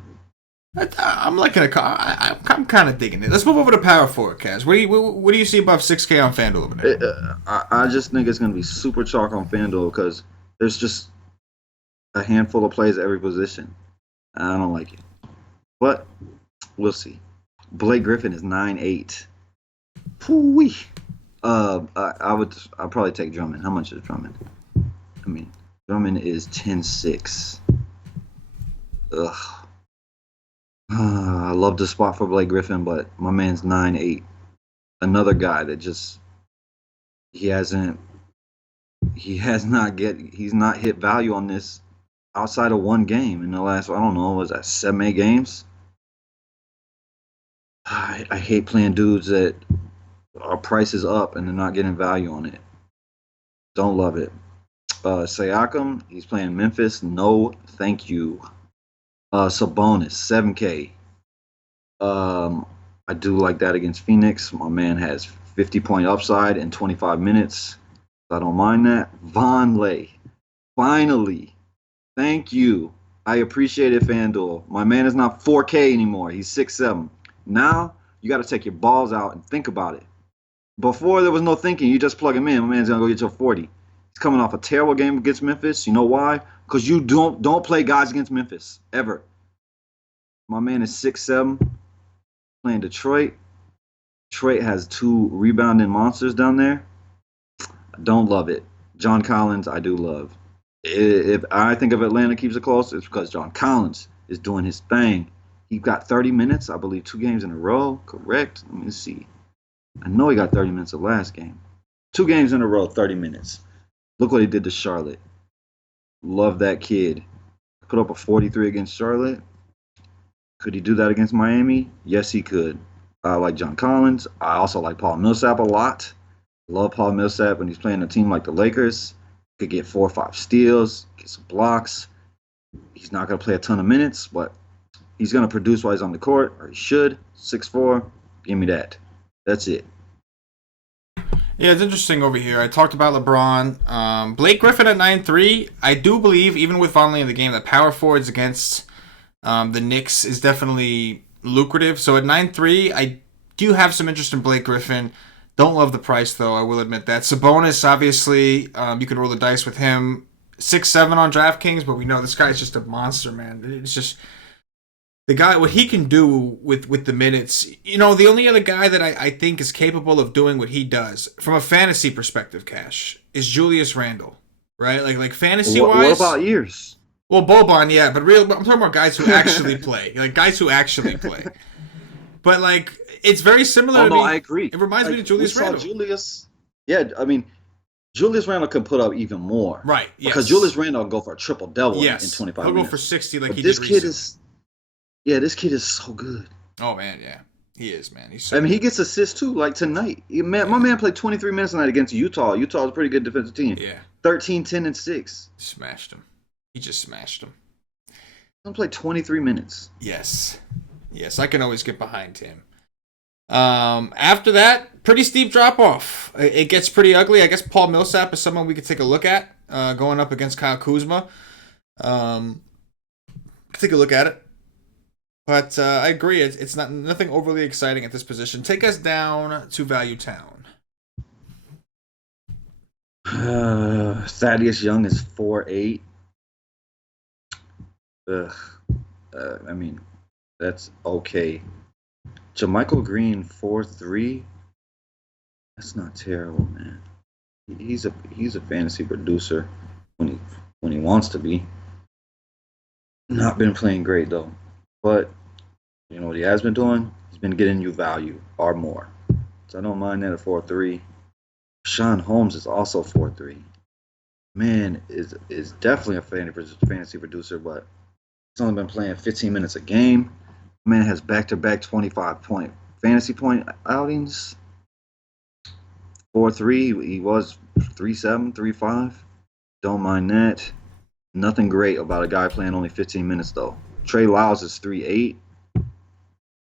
I'm liking a car. I'm kind of digging it. Let's move over to power forward, Kaz. What do you see above 6K on FanDuel over there? I just think it's going to be super chalk on FanDuel because there's just a handful of plays at every position. I don't like it. But we'll see. Blake Griffin is 9.8. Whoo-wee. I'd probably take Drummond. How much is Drummond? I mean, Drummond is 10.6. Ugh. I love the spot for Blake Griffin, but my man's 9.8. Another guy that just he's not hit value on this outside of one game in the last, I don't know, was that 7-8 games? I hate playing dudes that our price is up and they're not getting value on it. Don't love it. Siakam, he's playing Memphis. No, thank you. Sabonis, 7K. I do like that against Phoenix. My man has 50-point upside in 25 minutes. I don't mind that. Vonleh, finally. Thank you. I appreciate it, FanDuel. My man is not 4K anymore. He's 6'7". Now, you got to take your balls out and think about it. Before, there was no thinking. You just plug him in. My man's going to go get your 40. He's coming off a terrible game against Memphis. You know why? Because you don't play guys against Memphis, ever. My man is 6'7", playing Detroit. Detroit has 2 rebounding monsters down there. I don't love it. John Collins, I do love. If I think of Atlanta keeps it close, it's because John Collins is doing his thing. He got 30 minutes, I believe, 2 games in a row. Correct? Let me see. I know he got 30 minutes the last game. 2 games in a row, 30 minutes. Look what he did to Charlotte. Love that kid. Put up a 43 against Charlotte. Could he do that against Miami? Yes, he could. I like John Collins. I also like Paul Millsap a lot. Love Paul Millsap when he's playing a team like the Lakers. Could get 4 or 5 steals, get some blocks. He's not going to play a ton of minutes, but he's going to produce while he's on the court, or he should. 6'4", give me that. That's it. Yeah, it's interesting over here. I talked about LeBron. Blake Griffin at 9.3. I do believe, even with Vonleh in the game, that power forwards against the Knicks is definitely lucrative. So at 9.3, I do have some interest in Blake Griffin. Don't love the price, though. I will admit that. Sabonis, obviously, you could roll the dice with him. 6'7" on DraftKings, but we know this guy's just a monster, man. It's just the guy, what he can do with the minutes. You know, the only other guy that I think is capable of doing what he does from a fantasy perspective, Cash, is Julius Randle, right? Like fantasy wise. What about years? Well, Boban, yeah, but I'm talking about guys who actually play, like guys who actually play. But like, it's very similar. Oh no, I agree. It reminds me of Julius Randle. Yeah, I mean, Julius Randle could put up even more, right? Yes. Because Julius Randle will go for a triple double in 25 minutes. He'll go for 60 like but he this did kid recently. this kid is so good. Oh man, yeah, he is, man. He's. I mean, he gets assists too. Like tonight, my man played 23 minutes tonight against Utah. Utah's a pretty good defensive team. Yeah. 13, 10, and 6. Smashed him. He just smashed him. He played 23 minutes. Yes, I can always get behind him. After that, pretty steep drop off. It gets pretty ugly. I guess Paul Millsap is someone we could take a look at going up against Kyle Kuzma. Take a look at it. But I agree, it's nothing overly exciting at this position. Take us down to Value Town. Thaddeus Young is 4.8. I mean, that's okay. JaMychal Green 4.3. That's not terrible, man. He's a fantasy producer when he wants to be. Not been playing great though, but you know what he has been doing? He's been getting you value or more. So I don't mind that at 4.3. Sean Holmes is also 4.3. Man is definitely a fantasy producer, but he's only been playing 15 minutes a game. Man has back-to-back 25-point fantasy point outings. 4.3. He was 3.7, 3.5. Don't mind that. Nothing great about a guy playing only 15 minutes though. Trey Lyles is 3.8.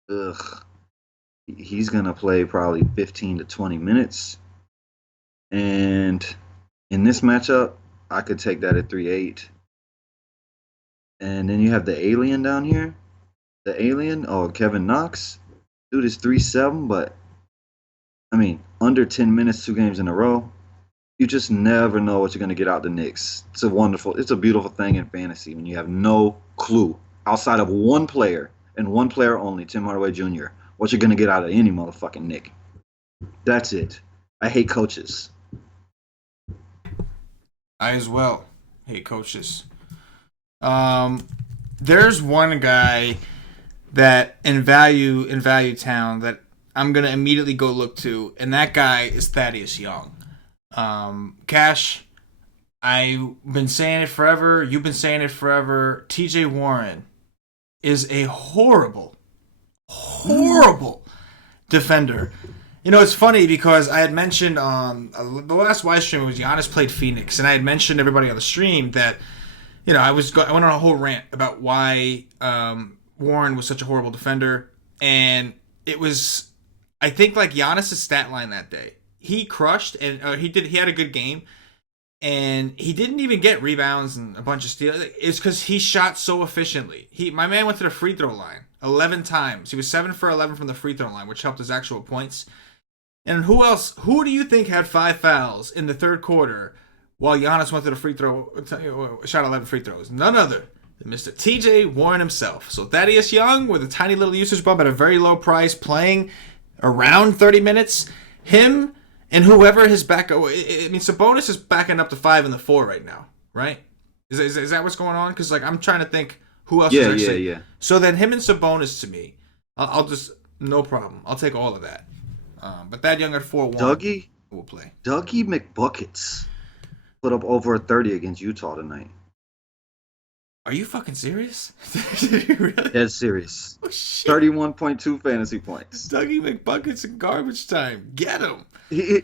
Ugh. He's gonna play probably 15 to 20 minutes. And in this matchup, I could take that at 3.8. And then you have the alien down here. The alien, Kevin Knox. Dude is 3.7, but I mean, under 10 minutes, 2 games in a row. You just never know what you're going to get out the Knicks. It's a beautiful thing in fantasy when you have no clue outside of one player and one player only, Tim Hardaway Jr., what you're going to get out of any motherfucking Knick. That's it. I hate coaches. I as well hate coaches. There's one guy that in value town that I'm gonna immediately go look to, and that guy is Thaddeus Young. Cash, I've been saying it forever. You've been saying it forever. TJ Warren is a horrible defender. You know, it's funny because I had mentioned on the last live stream was Giannis played Phoenix, and I had mentioned everybody on the stream that I went on a whole rant about why Warren was such a horrible defender, and it was I think like Giannis' stat line that day. He crushed and he had a good game, and he didn't even get rebounds and a bunch of steals. It's because he shot so efficiently. My man went to the free throw line 11 times. He was 7 for 11 from the free throw line, which helped his actual points. And who else? Who do you think had 5 fouls in the third quarter while Giannis went to the free throw, shot 11 free throws? None other than Mr. TJ Warren himself. So Thaddeus Young with a tiny little usage bump at a very low price, playing around 30 minutes. Him and whoever his back. I mean, Sabonis is backing up to 5 and the 4 right now, right? Is that what's going on? Because like I'm trying to think who else is actually. Yeah. So then him and Sabonis to me, I'll just no problem. I'll take all of that. But that Young at 4-1 will play. Dougie McBuckets put up over a 30 against Utah tonight. Are you fucking serious? Did you really? Dead serious. Oh, shit. 31.2 fantasy points. Dougie McBuckets in garbage time. Get him.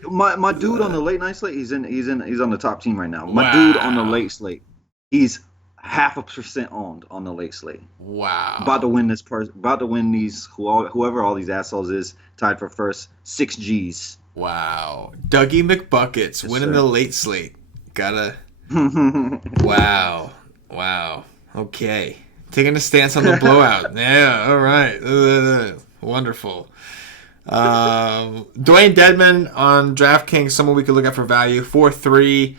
My dude on the late night slate, he's on the top team right now. My dude on the late slate, he's 0.5% owned on the late slate. Wow. About to win these whoever all these assholes is, tied for first, 6 G's. Wow. Dougie McBuckets winning the late slate. Gotta. Wow. Okay. Taking a stance on the blowout. Yeah, all right. Wonderful. Dwayne Dedman on DraftKings, someone we could look at for value. 4-3.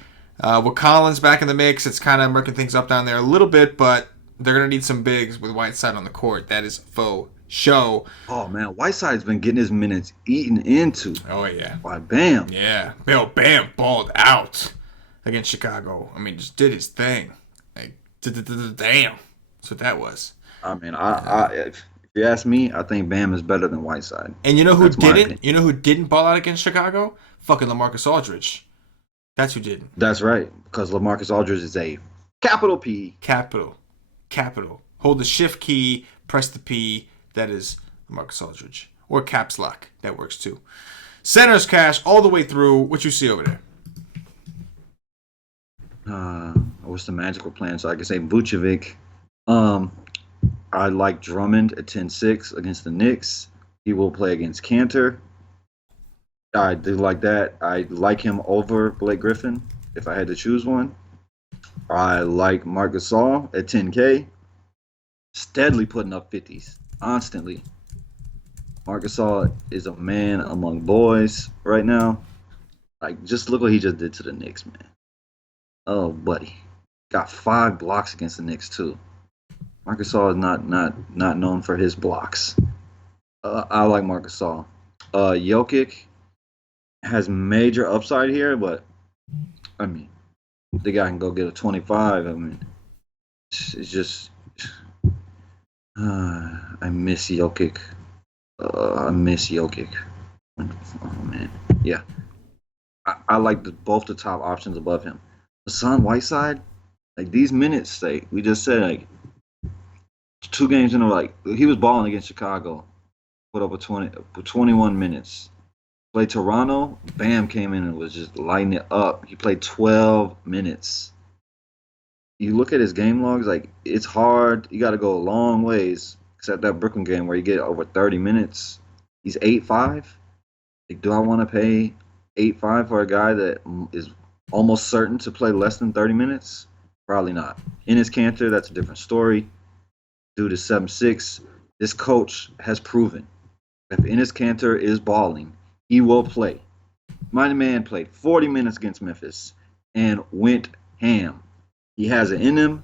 With Collins back in the mix, it's kind of murking things up down there a little bit, but they're going to need some bigs with Whiteside on the court. That is faux show. Oh, man. Whiteside's been getting his minutes eaten into. Oh, yeah. By Bam. Yeah. Bam balled out against Chicago. I mean, just did his thing. Like, damn. That's what that was. I mean, if you ask me, I think Bam is better than Whiteside. And you know who didn't? You know who didn't ball out against Chicago? Fucking LaMarcus Aldridge. That's who didn't. That's right, because LaMarcus Aldridge is a capital P. Capital. Hold the shift key, press the P. That is LaMarcus Aldridge. Or caps lock. That works too. Centers Cash all the way through. What you see over there? What's the magical plan? So I can say Vucevic. I like Drummond at 10-6 against the Knicks. He will play against Cantor. I do like that. I like him over Blake Griffin if I had to choose one. I like Marc Gasol at 10K. Steadily putting up 50s. Constantly. Marc Gasol is a man among boys right now. Like, just look what he just did to the Knicks, man. Oh, buddy. Got 5 blocks against the Knicks, too. Marc Gasol is not known for his blocks. I like Marc Gasol. Jokic has major upside here, but, I mean, the guy can go get a 25. I mean, it's just... I miss Jokic. Oh, man. Yeah. I like both the top options above him. Hassan Whiteside, like these minutes, we just said, like, 2 games in a row, like, he was balling against Chicago, put up 21 minutes. Played Toronto, Bam came in and was just lighting it up. He played 12 minutes. You look at his game logs, like, it's hard. You got to go a long ways, except that Brooklyn game where you get over 30 minutes. He's 8-5. Like, do I want to pay 8.5 for a guy that is almost certain to play less than 30 minutes? Probably not. Enes Kanter, that's a different story. Dude is 7'6". This coach has proven if Enes Kanter is balling, he will play. My man played 40 minutes against Memphis and went ham. He has it in him.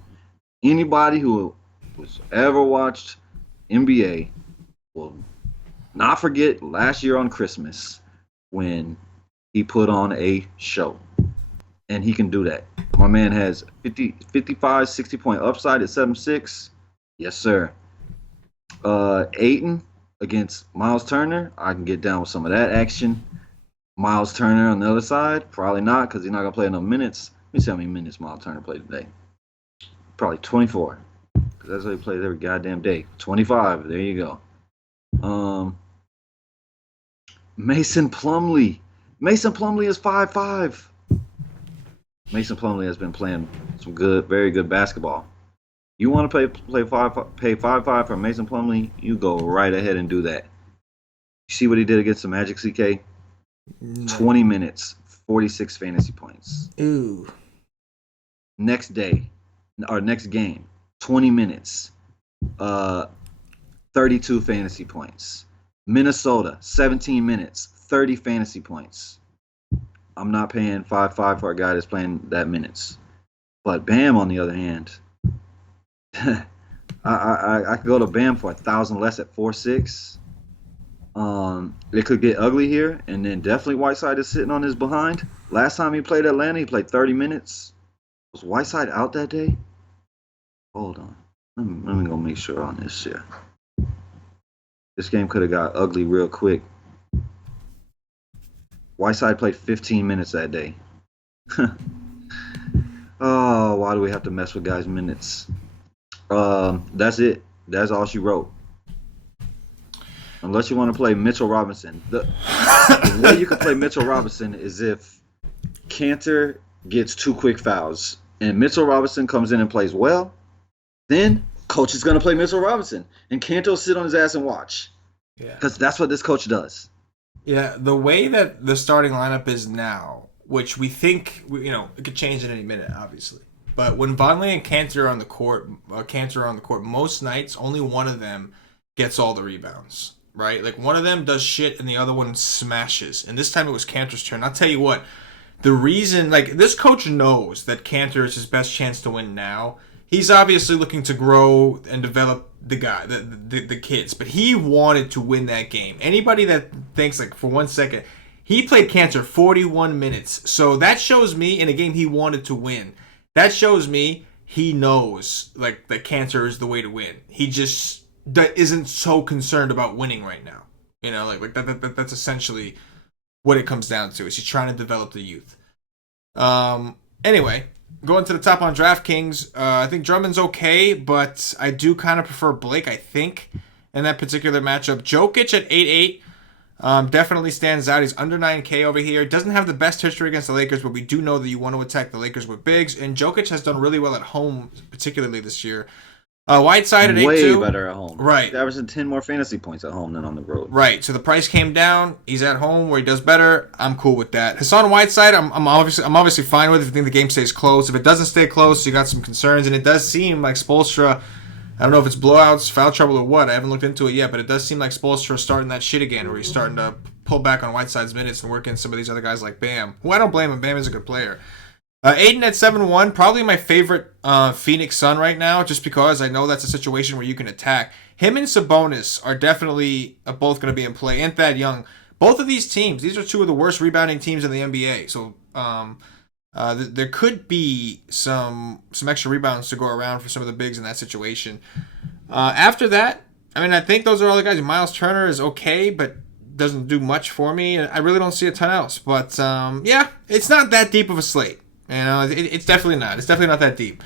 Anybody who has ever watched NBA will not forget last year on Christmas when he put on a show. And he can do that. My man has 50, 55, 60 point upside at 7'6". Yes, sir. Ayton against Miles Turner. I can get down with some of that action. Miles Turner on the other side, probably not because he's not going to play enough minutes. Let me see how many minutes Miles Turner played today. Probably 24. Because that's what he plays every goddamn day. 25. There you go. Mason Plumlee. Mason Plumlee is 5'5". Mason Plumlee has been playing some good, very good basketball. You want to pay 5'5" for Mason Plumlee? You go right ahead and do that. You see what he did against the Magic, CK? 20 minutes, 46 fantasy points. Ooh. Next game, 20 minutes, 32 fantasy points. Minnesota, 17 minutes, 30 fantasy points. I'm not paying 5.5 for a guy that's playing that minutes. But Bam, on the other hand, I could go to Bam for 1,000 less at 4.6. It could get ugly here, and then definitely Whiteside is sitting on his behind. Last time he played Atlanta, he played 30 minutes. Was Whiteside out that day? Hold on. Let me go make sure on this shit. This game could have got ugly real quick. Whiteside played 15 minutes that day. Oh, why do we have to mess with guys' minutes? That's it. That's all she wrote. Unless you want to play Mitchell Robinson. The way you can play Mitchell Robinson is if Kanter gets 2 quick fouls and Mitchell Robinson comes in and plays well, then coach is going to play Mitchell Robinson and Kanter will sit on his ass and watch. Yeah. Because that's what this coach does. Yeah, the way that the starting lineup is now, which we think, it could change at any minute, obviously. But when Vonleh and Kanter are on the court, most nights only one of them gets all the rebounds, right? Like one of them does shit and the other one smashes. And this time it was Kanter's turn. I'll tell you what, the reason, this coach knows that Kanter is his best chance to win now. He's obviously looking to grow and develop the kids, but he wanted to win that game. Anybody that thinks, for 1 second, he played Kanter 41 minutes. So that shows me in a game he wanted to win. That shows me he knows that Kanter is the way to win. He just isn't so concerned about winning right now. That's essentially what it comes down to. Is he's trying to develop the youth. Anyway, going to the top on DraftKings, I think Drummond's okay, but I do kind of prefer Blake, I think, in that particular matchup. Jokic at 8.8 definitely stands out. He's under 9K over here. Doesn't have the best history against the Lakers, but we do know that you want to attack the Lakers with bigs, and Jokic has done really well at home, particularly this year. Whiteside at 8.2. Way better at home. Right. He's averaging 10 more fantasy points at home than on the road. Right. So the price came down. He's at home where he does better. I'm cool with that. Hassan Whiteside, I'm obviously fine with if you think the game stays close. If it doesn't stay close, you got some concerns, and it does seem like Spoelstra, I don't know if it's blowouts, foul trouble, or what. I haven't looked into it yet, but it does seem like Spoelstra's starting that shit again, where he's starting to pull back on Whiteside's minutes and work in some of these other guys like Bam, who I don't blame him. Bam is a good player. Aiden at 7-1, probably my favorite Phoenix Sun right now, just because I know that's a situation where you can attack. Him and Sabonis are definitely both going to be in play. And Thad Young. Both of these teams, these are two of the worst rebounding teams in the NBA. So there could be some extra rebounds to go around for some of the bigs in that situation. After that, I think those are all the guys. Miles Turner is okay, but doesn't do much for me. I really don't see a ton else. But, it's not that deep of a slate. It's definitely not. It's definitely not that deep.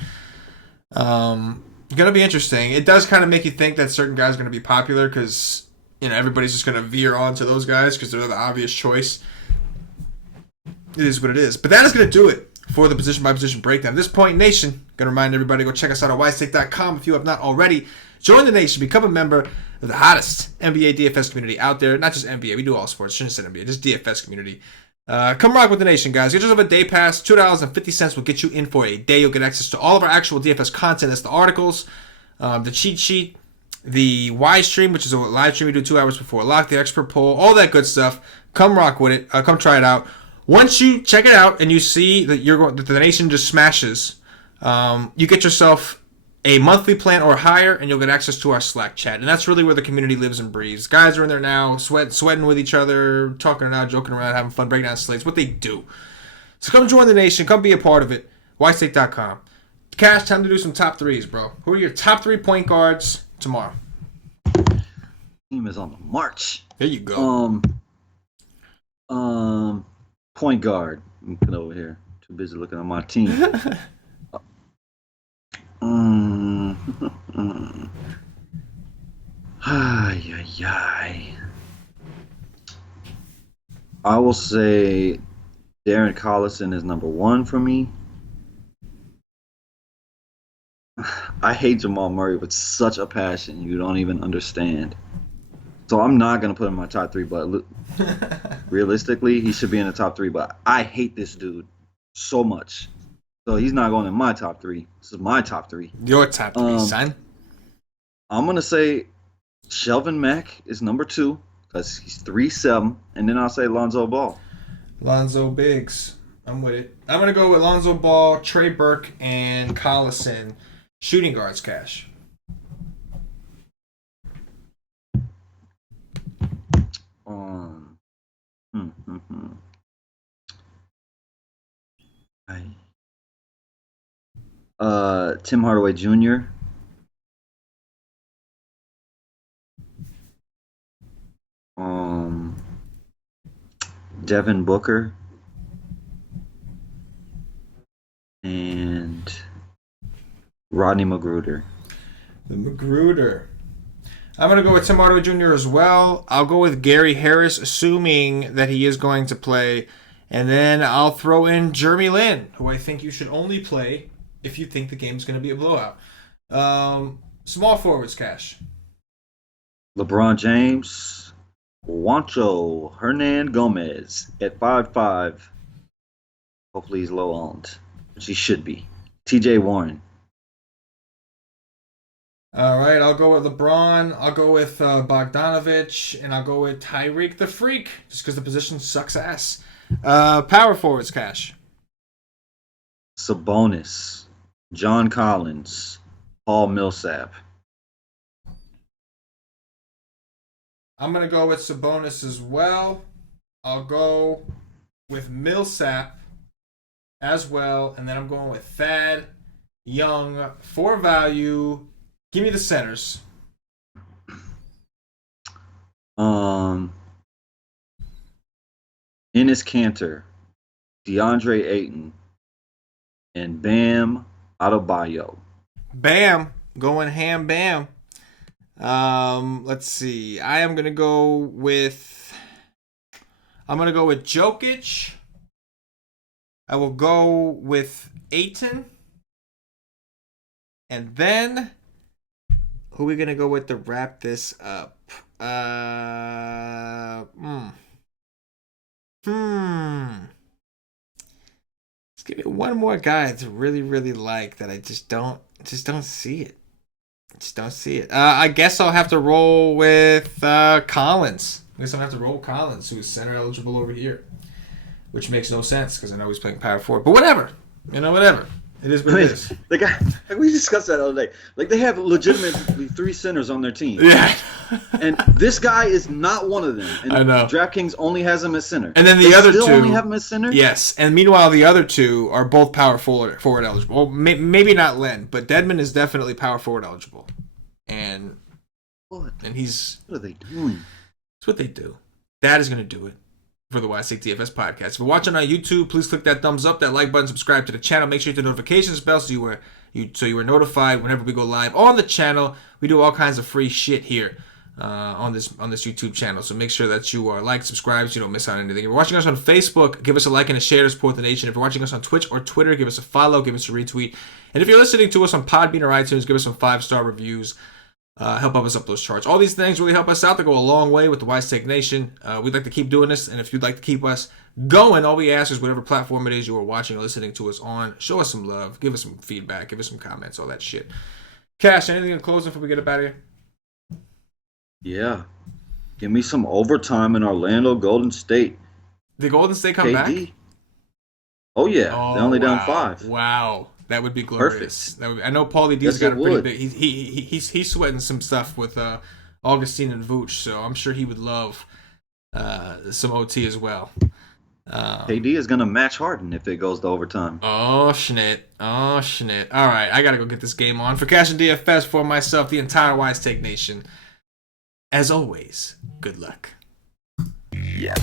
Going to be interesting. It does kind of make you think that certain guys are going to be popular because, everybody's just going to veer on to those guys because they're the obvious choice. It is what it is. But that is going to do it for the position-by-position breakdown. At this point, Nation, going to remind everybody, go check us out at wisestake.com if you have not already. Join the Nation. Become a member of the hottest NBA DFS community out there. Not just NBA. We do all sports. Shouldn't have said NBA. Just DFS community. Come rock with the nation, guys. Get yourself a day pass. $2.50 will get you in for a day. You'll get access to all of our actual DFS content. That's the articles, the cheat sheet, the Y stream, which is a live stream we do 2 hours before lock, the expert poll, all that good stuff. Come rock with it. Come try it out. Once you check it out and you see that that the nation just smashes, you get yourself a monthly plan or higher, and you'll get access to our Slack chat. And that's really where the community lives and breathes. Guys are in there now, sweating with each other, talking around, joking around, having fun, breaking down slates. What they do. So come join the nation. Come be a part of it. Ystate.com. Cash, time to do some top threes, bro. Who are your top 3 point guards tomorrow? Team is on the march. There you go. Point guard. I'm looking over here. Too busy looking at my team. I will say Darren Collison is number 1 for me. I hate Jamal Murray with such a passion you don't even understand. So I'm not going to put him in my top 3, but realistically, he should be in the top 3. But I hate this dude so much. So he's not going in my top 3. This is my top 3. Your top 3, son. I'm going to say Shelvin Mack is number 2 because he's 3'7", and then I'll say Lonzo Ball. Lonzo Biggs. I'm with it. I'm going to go with Lonzo Ball, Trey Burke, and Collison. Shooting guards, Cash. Tim Hardaway Jr. Devin Booker and Rodney Magruder. The Magruder. I'm going to go with Tim Hardaway Jr. as well. I'll go with Gary Harris, assuming that he is going to play. And then I'll throw in Jeremy Lin, who I think you should only play if you think the game's going to be a blowout. Small forwards, Cash. LeBron James, Juancho Hernan Gomez at 5'5". Hopefully he's low owned, which he should be. TJ Warren. All right, I'll go with LeBron. I'll go with Bogdanovich, and I'll go with Tyreek the Freak, just because the position sucks ass. Power forwards, Cash. Sabonis, John Collins, Paul Millsap. I'm going to go with Sabonis as well. I'll go with Millsap as well, and then I'm going with Thad Young for value. Give me the centers. Enes Kanter, DeAndre Ayton, and Bam Adebayo. Bam. Going ham bam. Let's see. I'm gonna go with Jokic. I will go with Ayton. And then who are we gonna go with to wrap this up? Let's give me one more guy to really, really like that I just don't see it. I guess I'll have to roll with Collins. Who's center eligible over here, which makes no sense because I know he's playing power forward. But whatever, whatever. It is what it is. The guy, we discussed that the other day. Like, they have legitimately 3 centers on their team. Yeah. And this guy is not one of them. And I know. DraftKings only has him as center. And then the other two only have him as center? Yes. And meanwhile, the other 2 are both power forward eligible. Well, maybe not Len, but Dedmon is definitely power forward eligible. And he's... What are they doing? That's what they do. That is going to do it for the YSDFS podcast. If you're watching on YouTube, please click that thumbs up, that like button, subscribe to the channel. Make sure you hit the notifications bell so you were notified whenever we go live on the channel. We do all kinds of free shit here on this YouTube channel. So make sure that you are subscribe so you don't miss out on anything. If you're watching us on Facebook, give us a like and a share to support the nation. If you're watching us on Twitch or Twitter, give us a follow, give us a retweet. And if you're listening to us on Podbean or iTunes, give us some 5-star reviews. help us up those charts. All these things really help us out. They go a long way with the Wise Take Nation. We'd like to keep doing this, and if you'd like to keep us going, all we ask is whatever platform it is you are watching or listening to us on, show us some love, give us some feedback, give us some comments, all that shit. Cash, anything in closing before we get up out of here? Yeah. Give me some overtime in Orlando, Golden State. Did Golden State come back? Oh, yeah. They're only down 5. Wow. That would be glorious. Perfect. That would be, I know Paulie D's got a pretty big. He's sweating some stuff with Augustine and Vooch, so I'm sure he would love some OT as well. KD is gonna match Harden if it goes to overtime. Oh schnit. All right, I gotta go get this game on for CashinDFS for myself, the entire Wise Take Nation. As always, good luck. Yeah.